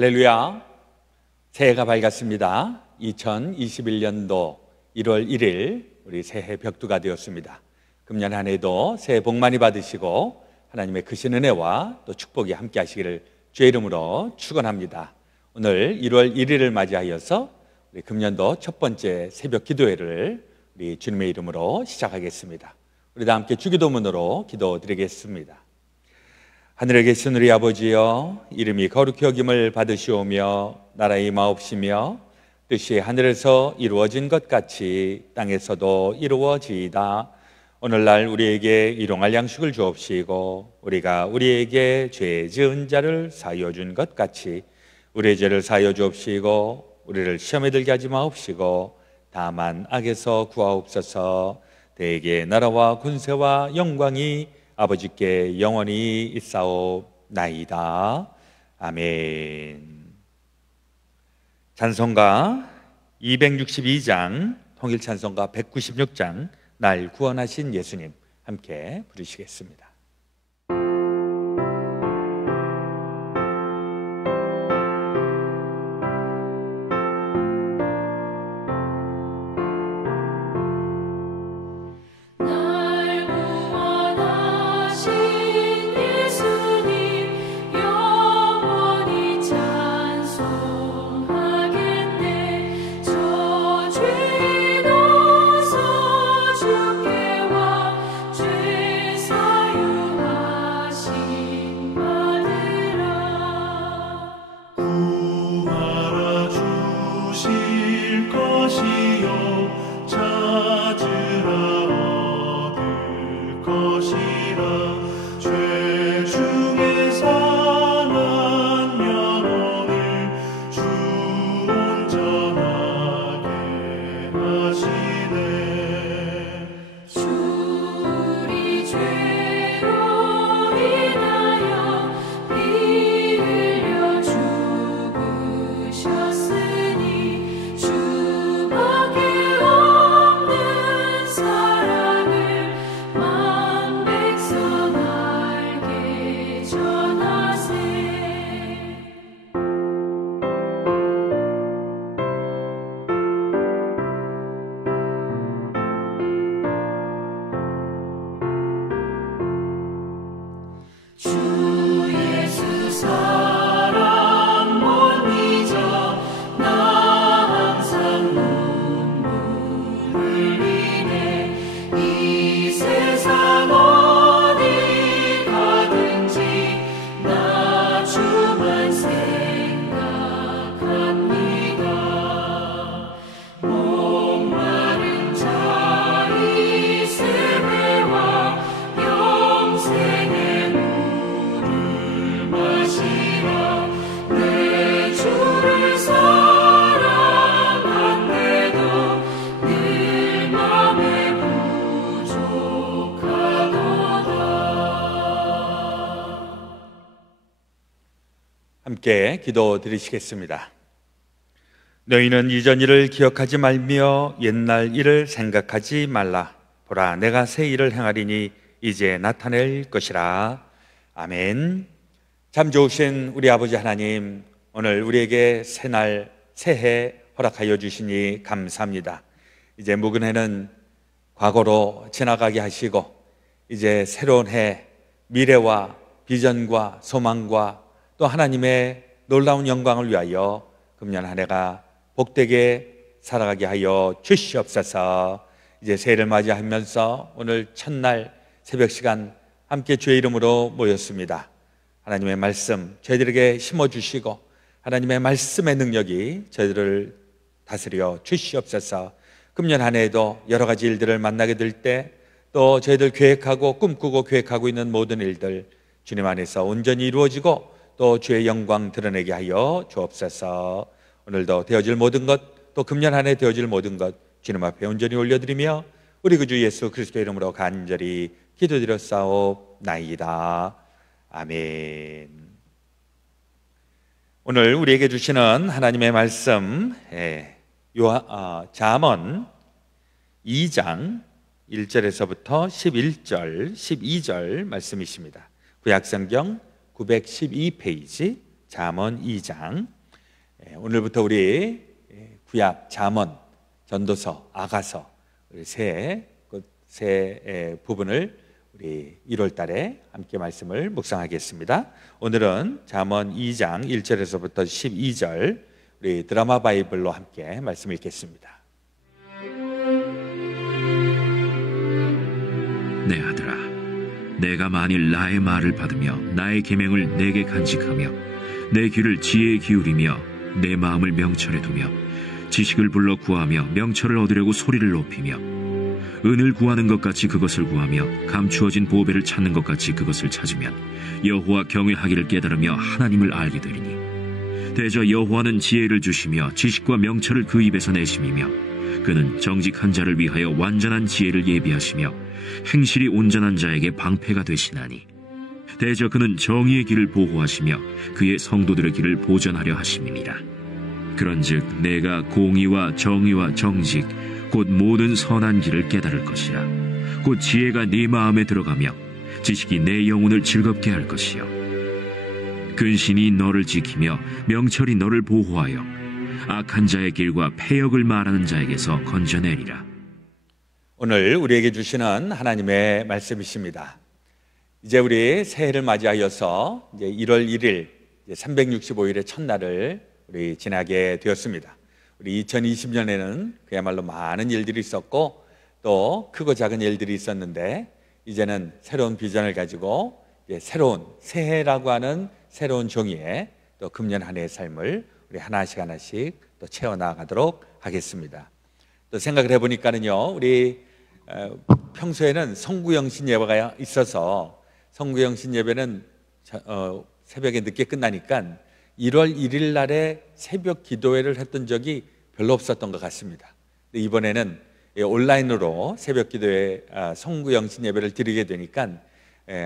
할렐루야, 새해가 밝았습니다. 2021년도 1월 1일 우리 새해 벽두가 되었습니다. 금년 한 해도 새해 복 많이 받으시고 하나님의 크신 은혜와 또 축복이 함께 하시기를 주의 이름으로 축원합니다. 오늘 1월 1일을 맞이하여서 우리 금년도 첫 번째 새벽 기도회를 우리 주님의 이름으로 시작하겠습니다. 우리 다 함께 주기도문으로 기도드리겠습니다. 하늘에 계신 우리 아버지여, 이름이 거룩히 여김을 받으시오며 나라의 임하옵시며 뜻이 하늘에서 이루어진 것 같이 땅에서도 이루어지이다. 오늘날 우리에게 일용할 양식을 주옵시고 우리가 우리에게 죄 지은 자를 사하여 준 것 같이 우리의 죄를 사하여 주옵시고 우리를 시험에 들게 하지 마옵시고 다만 악에서 구하옵소서. 대개 나라와 군세와 영광이 아버지께 영원히 있사옵나이다. 아멘. 찬송가 262장, 통일 찬송가 196장, 날 구원하신 예수님 함께 부르시겠습니다. 함께 기도 드리시겠습니다. 너희는 이전 일을 기억하지 말며 옛날 일을 생각하지 말라. 보라, 내가 새 일을 행하리니 이제 나타낼 것이라. 아멘. 참 좋으신 우리 아버지 하나님, 오늘 우리에게 새날 새해 허락하여 주시니 감사합니다. 이제 묵은 해는 과거로 지나가게 하시고 이제 새로운 해, 미래와 비전과 소망과 또 하나님의 놀라운 영광을 위하여 금년 한 해가 복되게 살아가게 하여 주시옵소서. 이제 새해를 맞이하면서 오늘 첫날 새벽 시간 함께 주의 이름으로 모였습니다. 하나님의 말씀 저희들에게 심어주시고 하나님의 말씀의 능력이 저희들을 다스려 주시옵소서. 금년 한 해에도 여러 가지 일들을 만나게 될 때 또 저희들 계획하고 꿈꾸고 계획하고 있는 모든 일들 주님 안에서 온전히 이루어지고 또 주의 영광 드러내게 하여 주옵소서. 오늘도 되어질 모든 것, 또 금년 한 해 되어질 모든 것 주님 앞에 온전히 올려드리며 우리 구주 예수 그리스도의 이름으로 간절히 기도드렸사옵나이다. 아멘. 오늘 우리에게 주시는 하나님의 말씀, 잠언 2장 1절에서부터 11절, 12절 말씀이십니다. 구약성경 912페이지 잠언 2장. 오늘부터 우리 구약 잠언, 전도서, 아가서 세 부분을 우리 1월 달에 함께 말씀을 묵상하겠습니다. 오늘은 잠언 2장 1절에서부터 12절 우리 드라마 바이블로 함께 말씀 읽겠습니다. 내 아들아, 내가 만일 나의 말을 받으며 나의 계명을 내게 간직하며 내 귀를 지혜에 기울이며 내 마음을 명철에 두며 지식을 불러 구하며 명철을 얻으려고 소리를 높이며 은을 구하는 것 같이 그것을 구하며 감추어진 보배를 찾는 것 같이 그것을 찾으면 여호와 경외하기를 깨달으며 하나님을 알게 되리니 대저 여호와는 지혜를 주시며 지식과 명철을 그 입에서 내심이며 그는 정직한 자를 위하여 완전한 지혜를 예비하시며 행실이 온전한 자에게 방패가 되시나니 대저 그는 정의의 길을 보호하시며 그의 성도들의 길을 보전하려 하심이니라. 그런즉 내가 공의와 정의와 정직 곧 모든 선한 길을 깨달을 것이라. 곧 지혜가 네 마음에 들어가며 지식이 내 영혼을 즐겁게 할 것이요 근신이 너를 지키며 명철이 너를 보호하여 악한 자의 길과 패역을 말하는 자에게서 건져내리라. 오늘 우리에게 주시는 하나님의 말씀이십니다. 이제 우리 새해를 맞이하여서 이제 1월 1일 365일의 첫날을 우리 지나게 되었습니다. 우리 2020년에는 그야말로 많은 일들이 있었고 또 크고 작은 일들이 있었는데 이제는 새로운 비전을 가지고 새로운 새해라고 하는 새로운 종이에 또 금년 한 해의 삶을 우리 하나씩 하나씩 또 채워나가도록 하겠습니다. 또 생각을 해보니까는요, 우리 평소에는 성구영신 예배가 있어서 성구영신 예배는 새벽에 늦게 끝나니까 1월 1일 날에 새벽 기도회를 했던 적이 별로 없었던 것 같습니다. 근데 이번에는 온라인으로 새벽 기도회 성구영신 예배를 드리게 되니까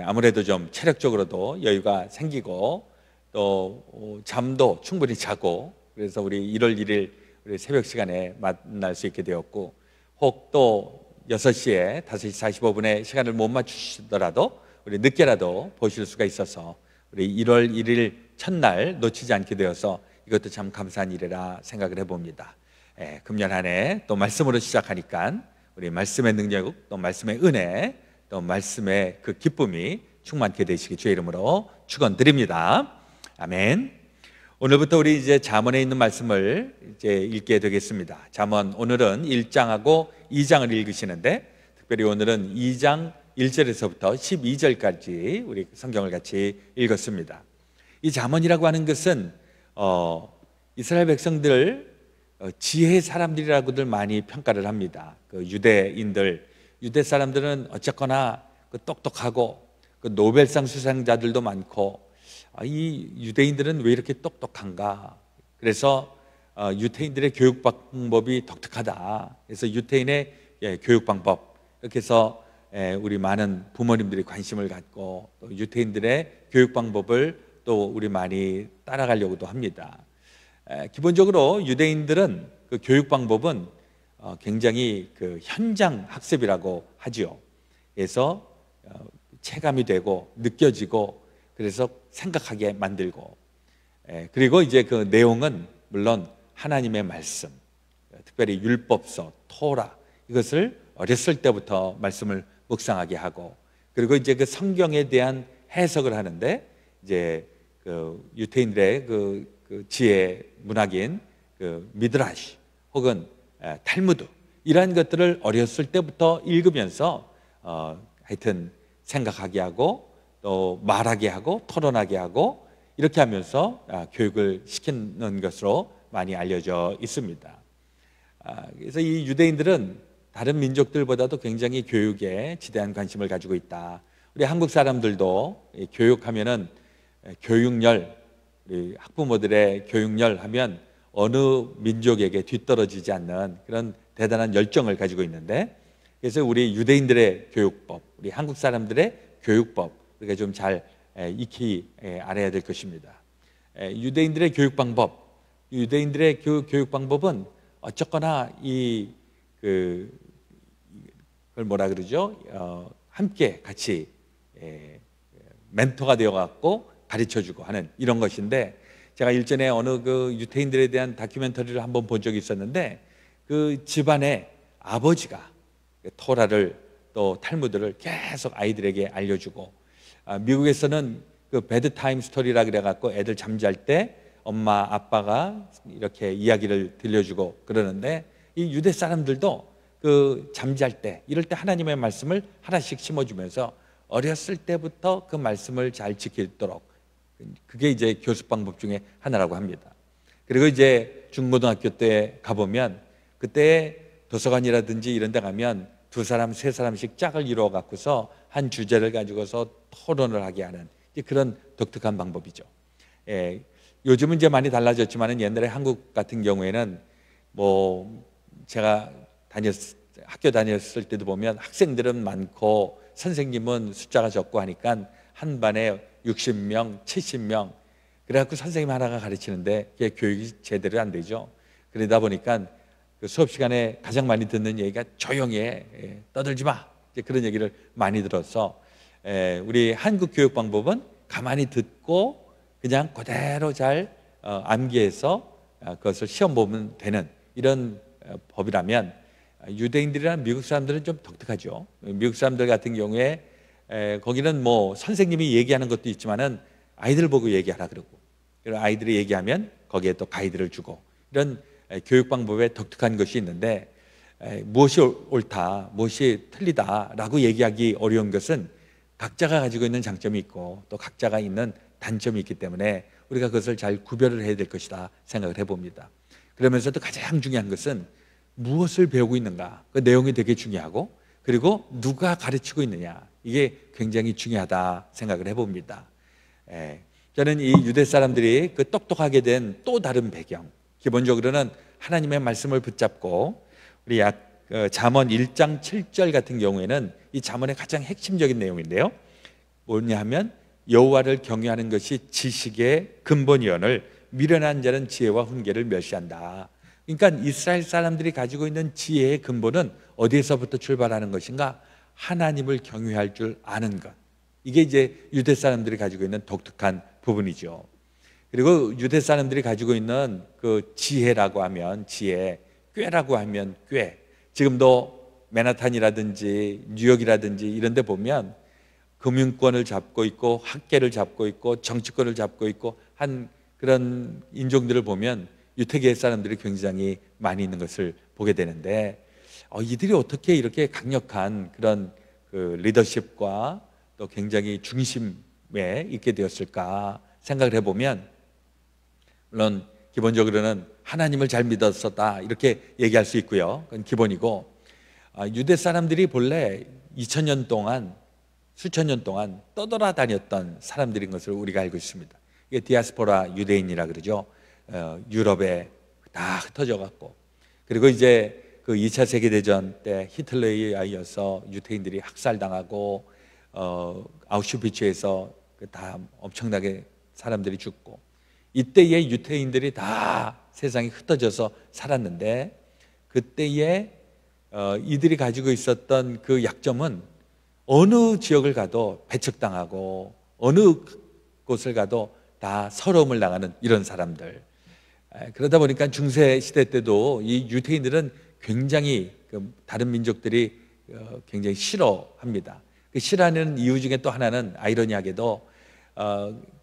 아무래도 좀 체력적으로도 여유가 생기고 또 잠도 충분히 자고 그래서 우리 1월 1일 우리 새벽 시간에 만날 수 있게 되었고 혹 또 6시에 5시 45분에 시간을 못 맞추시더라도 우리 늦게라도 보실 수가 있어서 우리 1월 1일 첫날 놓치지 않게 되어서 이것도 참 감사한 일이라 생각을 해봅니다. 금년 한 해 또 말씀으로 시작하니까 우리 말씀의 능력, 또 말씀의 은혜, 또 말씀의 그 기쁨이 충만케 되시기 주의 이름으로 축원드립니다. 아멘. 오늘부터 우리 이제 잠언에 있는 말씀을 이제 읽게 되겠습니다. 잠언 오늘은 1장하고 2장을 읽으시는데 특별히 오늘은 2장 1절에서부터 12절까지 우리 성경을 같이 읽었습니다. 이 잠언이라고 하는 것은 이스라엘 백성들 지혜의 사람들이라고들 많이 평가를 합니다. 그 유대 사람들은 어쨌거나 그 똑똑하고 그 노벨상 수상자들도 많고 이 유대인들은 왜 이렇게 똑똑한가? 그래서 유대인들의 교육 방법이 독특하다. 그래서 유대인의 교육 방법 이렇게 해서 우리 많은 부모님들이 관심을 갖고 또 유대인들의 교육 방법을 또 우리 많이 따라가려고도 합니다. 기본적으로 유대인들은 그 교육 방법은 굉장히 그 현장 학습이라고 하죠. 그래서 체감이 되고 느껴지고 그래서 생각하게 만들고 그리고 이제 그 내용은 물론 하나님의 말씀, 특별히 율법서, 토라 이것을 어렸을 때부터 말씀을 묵상하게 하고 그리고 이제 그 성경에 대한 해석을 하는데 이제 그 유대인들의 그 지혜 문학인 그 미드라시 혹은 탈무드 이러한 것들을 어렸을 때부터 읽으면서 하여튼 생각하게 하고 또 말하게 하고 토론하게 하고 이렇게 하면서 교육을 시키는 것으로 많이 알려져 있습니다. 그래서 이 유대인들은 다른 민족들보다도 굉장히 교육에 지대한 관심을 가지고 있다. 우리 한국 사람들도 교육하면은 교육열, 우리 학부모들의 교육열 하면 어느 민족에게 뒤떨어지지 않는 그런 대단한 열정을 가지고 있는데 그래서 우리 유대인들의 교육법, 우리 한국 사람들의 교육법 우리가 좀 잘 익히 알아야 될 것입니다. 유대인들의 교육 방법, 유대인들의 교육 방법은 어쨌거나 그걸 뭐라 그러죠? 함께 같이 멘토가 되어갖고 가르쳐주고 하는 이런 것인데 제가 일전에 어느 그 유태인들에 대한 다큐멘터리를 한번 본 적이 있었는데, 그 집안의 아버지가 토라를 또 탈무드를 계속 아이들에게 알려주고, 미국에서는 그 베드타임 스토리라 그래갖고 애들 잠잘 때 엄마 아빠가 이렇게 이야기를 들려주고 그러는데, 이 유대 사람들도 그 잠잘 때 이럴 때 하나님의 말씀을 하나씩 심어주면서 어렸을 때부터 그 말씀을 잘 지키도록, 그게 이제 교습 방법 중에 하나라고 합니다. 그리고 이제 중고등학교 때 가보면 그때 도서관이라든지 이런 데 가면 두 사람 세 사람씩 짝을 이루어 갖고서 한 주제를 가지고서 토론을 하게 하는 그런 독특한 방법이죠. 요즘은 이제 많이 달라졌지만 옛날에 한국 같은 경우에는 뭐 제가 학교 다녔을 때도 보면 학생들은 많고 선생님은 숫자가 적고 하니까 한 반에 60명, 70명 그래갖고 선생님 하나가 가르치는데 그게 교육이 제대로 안 되죠. 그러다 보니까 그 수업 시간에 가장 많이 듣는 얘기가 조용히 해, 떠들지 마, 그런 얘기를 많이 들어서 우리 한국 교육 방법은 가만히 듣고 그냥 그대로 잘 암기해서 그것을 시험 보면 되는 이런 법이라면, 유대인들이나 미국 사람들은 좀 독특하죠. 미국 사람들 같은 경우에 거기는 뭐 선생님이 얘기하는 것도 있지만은 아이들 보고 얘기하라 그러고, 그리고 아이들이 얘기하면 거기에 또 가이드를 주고, 이런 교육 방법에 독특한 것이 있는데, 무엇이 옳다, 무엇이 틀리다라고 얘기하기 어려운 것은 각자가 가지고 있는 장점이 있고 또 각자가 있는 단점이 있기 때문에 우리가 그것을 잘 구별을 해야 될 것이다 생각을 해봅니다. 그러면서도 가장 중요한 것은 무엇을 배우고 있는가, 그 내용이 되게 중요하고, 그리고 누가 가르치고 있느냐, 이게 굉장히 중요하다 생각을 해봅니다. 저는 이 유대 사람들이 그 똑똑하게 된 또 다른 배경, 기본적으로는 하나님의 말씀을 붙잡고, 우리 잠언 1장 7절 같은 경우에는 이 잠언의 가장 핵심적인 내용인데요, 뭐냐 하면 여호와를 경외하는 것이 지식의 근본이오늘 미련한 자는 지혜와 훈계를 멸시한다. 그러니까 이스라엘 사람들이 가지고 있는 지혜의 근본은 어디에서부터 출발하는 것인가? 하나님을 경외할 줄 아는 것. 이게 이제 유대 사람들이 가지고 있는 독특한 부분이죠. 그리고 유대 사람들이 가지고 있는 그 지혜라고 하면 지혜, 꾀라고 하면 꾀. 지금도 맨하탄이라든지 뉴욕이라든지 이런 데 보면 금융권을 잡고 있고 학계를 잡고 있고 정치권을 잡고 있고 한 그런 인종들을 보면 유태계 사람들이 굉장히 많이 있는 것을 보게 되는데, 이들이 어떻게 이렇게 강력한 그런 그 리더십과 또 굉장히 중심에 있게 되었을까 생각을 해보면, 물론 기본적으로는 하나님을 잘 믿었었다 이렇게 얘기할 수 있고요, 그건 기본이고, 유대 사람들이 본래 2000년 동안 수천 년 동안 떠돌아다녔던 사람들인 것을 우리가 알고 있습니다. 이게 디아스포라 유대인이라 그러죠. 유럽에 다 흩어져 갖고, 그리고 이제 그 2차 세계대전 때 히틀러에 의해서 유태인들이 학살당하고 아우슈비츠에서 다 엄청나게 사람들이 죽고, 이때에 유태인들이 다 세상에 흩어져서 살았는데, 그때에 이들이 가지고 있었던 그 약점은 어느 지역을 가도 배척당하고 어느 곳을 가도 다 서러움을 당하는 이런 사람들. 그러다 보니까 중세 시대 때도 이 유태인들은 굉장히 다른 민족들이 굉장히 싫어합니다. 그 싫어하는 이유 중에 또 하나는 아이러니하게도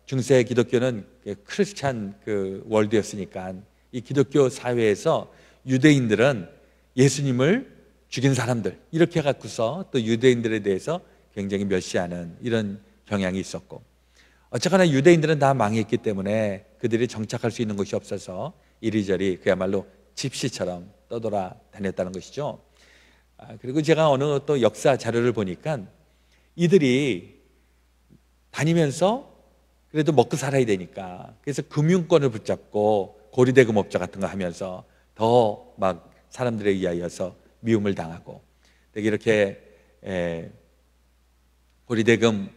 중세 기독교는 크리스찬 그 월드였으니까 이 기독교 사회에서 유대인들은 예수님을 죽인 사람들 이렇게 갖고서 또 유대인들에 대해서 굉장히 멸시하는 이런 경향이 있었고, 어쨌거나 유대인들은 다 망했기 때문에 그들이 정착할 수 있는 곳이 없어서 이리저리 그야말로 집시처럼 떠돌아다녔다는 것이죠. 그리고 제가 어느 또 역사 자료를 보니까 이들이 다니면서 그래도 먹고 살아야 되니까 그래서 금융권을 붙잡고 고리대금업자 같은 거 하면서 더 막 사람들에 의하여서 미움을 당하고, 되게 이렇게 고리대금,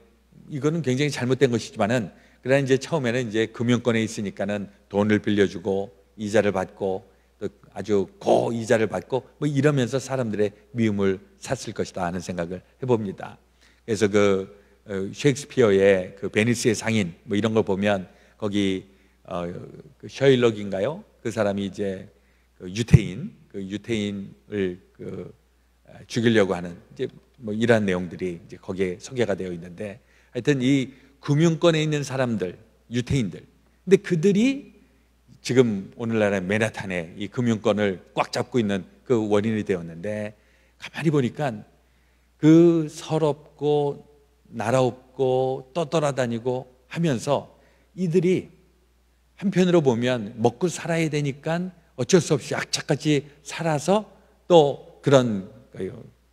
이거는 굉장히 잘못된 것이지만은, 그러나 이제 처음에는 이제 금융권에 있으니까는 돈을 빌려주고 이자를 받고 또 아주 고이자를 받고 뭐 이러면서 사람들의 미움을 샀을 것이다 하는 생각을 해봅니다. 그래서 그 셰익스피어의 그 베니스의 상인 뭐 이런 걸 보면 거기 그 셔일록인가요? 그 사람이 이제 그 유태인을 죽이려고 하는 이제 뭐 이러한 내용들이 이제 거기에 소개가 되어 있는데, 하여튼 이 금융권에 있는 사람들, 유태인들, 근데 그들이 지금 오늘날의 맨하탄의 이 금융권을 꽉 잡고 있는 그 원인이 되었는데, 가만히 보니까 그 서럽고 나라 없고 떠돌아다니고 하면서 이들이 한편으로 보면 먹고 살아야 되니까 어쩔 수 없이 악착같이 살아서 또 그런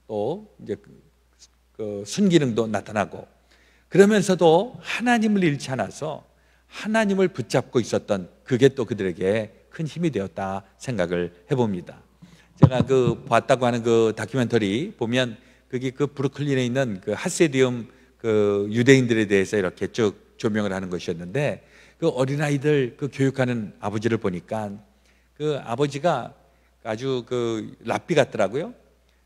또 이제 그 순기능도 나타나고, 그러면서도 하나님을 잃지 않아서 하나님을 붙잡고 있었던 그게 또 그들에게 큰 힘이 되었다 생각을 해봅니다. 제가 그 봤다고 하는 그 다큐멘터리 보면 거기 그 브루클린에 있는 그 하세디움 그 유대인들에 대해서 이렇게 쭉 조명을 하는 것이었는데, 그 어린아이들 그 교육하는 아버지를 보니까 그 아버지가 아주 그 랍비 같더라고요.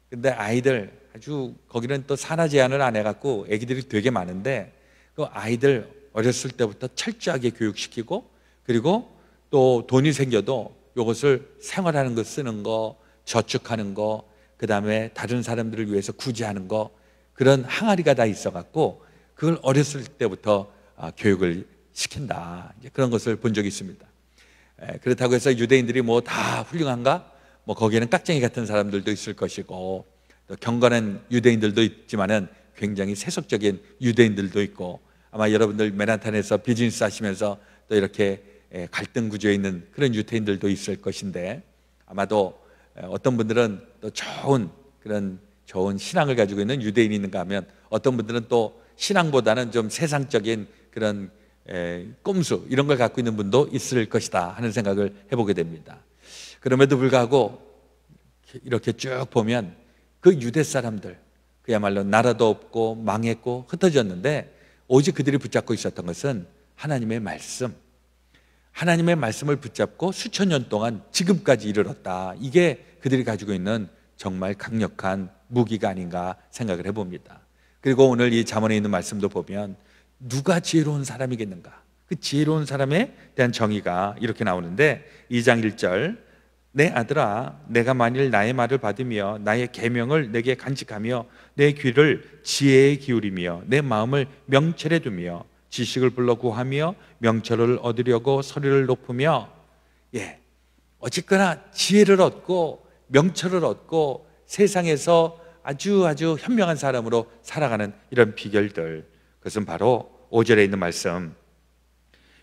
근데 아이들 아주 거기는 또 산하 제한을 안 해갖고 애기들이 되게 많은데, 그 아이들 어렸을 때부터 철저하게 교육시키고, 그리고 또 돈이 생겨도 이것을 생활하는 거 쓰는 거, 저축하는 거, 그 다음에 다른 사람들을 위해서 구제하는 거, 그런 항아리가 다 있어갖고 그걸 어렸을 때부터 교육을 시킨다, 그런 것을 본 적이 있습니다. 그렇다고 해서 유대인들이 뭐 다 훌륭한가? 뭐 거기에는 깍쟁이 같은 사람들도 있을 것이고, 또 경건한 유대인들도 있지만은 굉장히 세속적인 유대인들도 있고, 아마 여러분들 맨하탄에서 비즈니스 하시면서 또 이렇게 갈등 구조에 있는 그런 유대인들도 있을 것인데, 아마도 어떤 분들은 또 좋은 신앙을 가지고 있는 유대인이 있는가 하면, 어떤 분들은 또 신앙보다는 좀 세상적인 그런 꼼수 이런 걸 갖고 있는 분도 있을 것이다 하는 생각을 해보게 됩니다. 그럼에도 불구하고 이렇게 쭉 보면 그 유대 사람들, 그야말로 나라도 없고 망했고 흩어졌는데, 오직 그들이 붙잡고 있었던 것은 하나님의 말씀, 하나님의 말씀을 붙잡고 수천 년 동안 지금까지 이르렀다. 이게 그들이 가지고 있는 정말 강력한 무기가 아닌가 생각을 해봅니다. 그리고 오늘 이 잠언에 있는 말씀도 보면 누가 지혜로운 사람이겠는가? 그 지혜로운 사람에 대한 정의가 이렇게 나오는데, 2장 1절, 내 아들아, 내가 만일 나의 말을 받으며 나의 계명을 내게 간직하며 내 귀를 지혜에 기울이며 내 마음을 명철에 두며 지식을 불러 구하며 명철을 얻으려고 소리를 높으며, 어쨌거나 지혜를 얻고 명철을 얻고 세상에서 아주 현명한 사람으로 살아가는 이런 비결들, 그것은 바로 5절에 있는 말씀,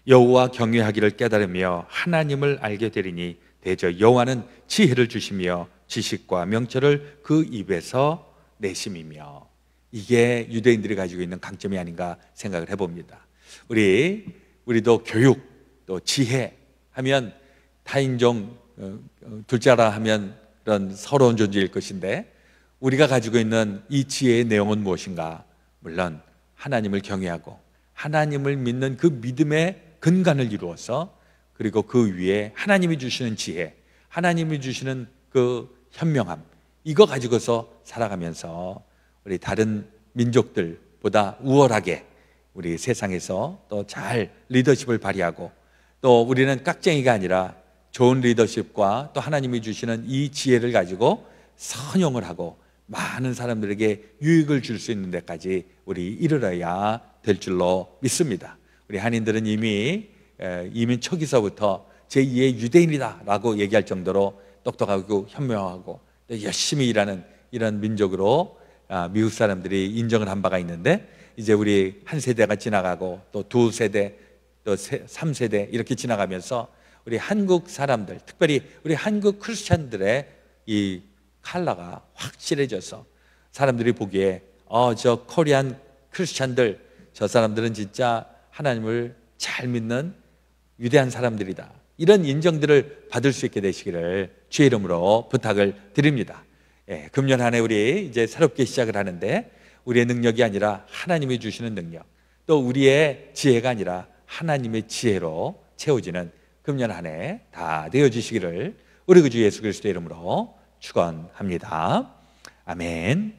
여호와 경외하기를 깨달으며 하나님을 알게 되리니 대저 여호와는 지혜를 주시며 지식과 명철을 그 입에서 내심이며. 이게 유대인들이 가지고 있는 강점이 아닌가 생각을 해봅니다. 우리도 교육, 또 지혜 하면 타인종 둘째라 하면 그런 서러운 존재일 것인데, 우리가 가지고 있는 이 지혜의 내용은 무엇인가? 물론 하나님을 경외하고 하나님을 믿는 그 믿음의 근간을 이루어서, 그리고 그 위에 하나님이 주시는 지혜, 하나님이 주시는 그 현명함, 이거 가지고서 살아가면서 우리 다른 민족들보다 우월하게 우리 세상에서 또 잘 리더십을 발휘하고, 또 우리는 깍쟁이가 아니라 좋은 리더십과 또 하나님이 주시는 이 지혜를 가지고 선용을 하고 많은 사람들에게 유익을 줄 수 있는 데까지 우리 이르러야 될 줄로 믿습니다. 우리 한인들은 이미 이민 초기서부터 제2의 유대인이다 라고 얘기할 정도로 똑똑하고 현명하고 또 열심히 일하는 이런 민족으로 미국 사람들이 인정을 한 바가 있는데, 이제 우리 한 세대가 지나가고 또 두 세대, 또 3세대 이렇게 지나가면서 우리 한국 사람들, 특별히 우리 한국 크리스찬들의 이 컬러가 확실해져서 사람들이 보기에 저 코리안 크리스찬들, 저 사람들은 진짜 하나님을 잘 믿는 위대한 사람들이다, 이런 인정들을 받을 수 있게 되시기를 주의 이름으로 부탁을 드립니다. 금년 한 해 우리 이제 새롭게 시작을 하는데, 우리의 능력이 아니라 하나님이 주시는 능력, 또 우리의 지혜가 아니라 하나님의 지혜로 채워지는 금년 한 해 다 되어지시기를 우리 구주 예수 그리스도의 이름으로 축원합니다. 아멘.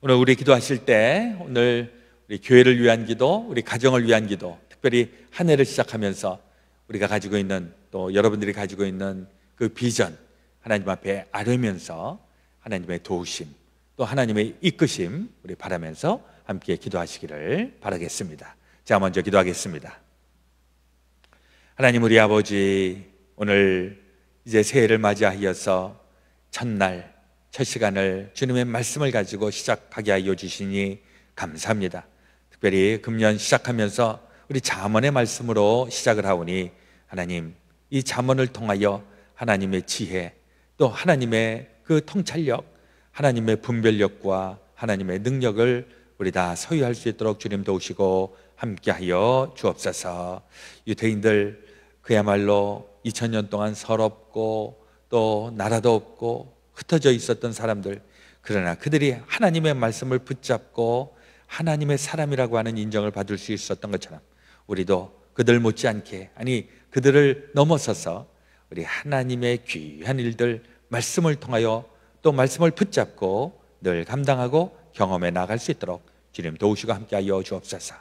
오늘 우리 기도하실 때, 오늘 우리 교회를 위한 기도, 우리 가정을 위한 기도, 특별히 한 해를 시작하면서 우리가 가지고 있는, 또 여러분들이 가지고 있는 그 비전 하나님 앞에 아뢰면서 하나님의 도우심, 또 하나님의 이끄심 우리 바라면서 함께 기도하시기를 바라겠습니다. 자, 먼저 기도하겠습니다. 하나님 우리 아버지, 오늘 이제 새해를 맞이하여서 첫날 첫 시간을 주님의 말씀을 가지고 시작하게 하여 주시니 감사합니다. 특별히 금년 시작하면서 우리 잠언의 말씀으로 시작을 하오니 하나님, 이 잠언을 통하여 하나님의 지혜, 또 하나님의 그 통찰력, 하나님의 분별력과 하나님의 능력을 우리 다 소유할 수 있도록 주님 도우시고 함께하여 주옵소서. 유대인들 그야말로 2000년 동안 서럽고 또 나라도 없고 흩어져 있었던 사람들, 그러나 그들이 하나님의 말씀을 붙잡고 하나님의 사람이라고 하는 인정을 받을 수 있었던 것처럼 우리도 그들 못지않게, 아니 그들을 넘어서서 우리 하나님의 귀한 일들, 말씀을 통하여 또 말씀을 붙잡고 늘 감당하고 경험해 나갈 수 있도록 주님 도우시고 함께하여 주옵소서.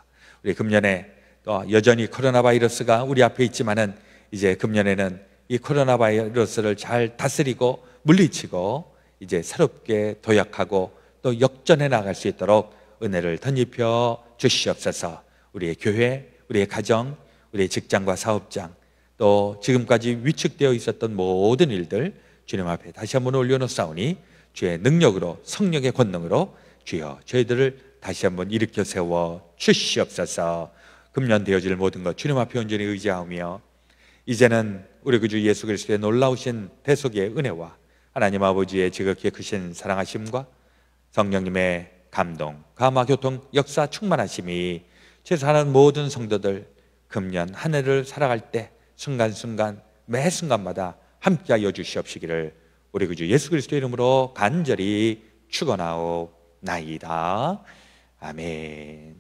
우리 금년에 또 여전히 코로나 바이러스가 우리 앞에 있지만은 이제 금년에는 이 코로나 바이러스를 잘 다스리고 물리치고 이제 새롭게 도약하고 또 역전해 나갈 수 있도록 은혜를 덧입혀 주시옵소서. 우리의 교회, 우리의 가정, 우리의 직장과 사업장, 또 지금까지 위축되어 있었던 모든 일들 주님 앞에 다시 한번 올려놓사오니 주의 능력으로, 성령의 권능으로 주여 저희들을 다시 한번 일으켜 세워 주시옵소서. 금년 되어질 모든 것 주님 앞에 온전히 의지하며 이제는 우리 구주 예수 그리스도의 놀라우신 대속의 은혜와 하나님 아버지의 지극히 크신 사랑하심과 성령님의 감동, 감화, 교통, 역사 충만하심이 최소한 모든 성도들 금년 한 해를 살아갈 때 순간순간 매 순간마다 함께하여 주시옵시기를 우리 구주 예수 그리스도의 이름으로 간절히 축원하옵나이다. 아멘.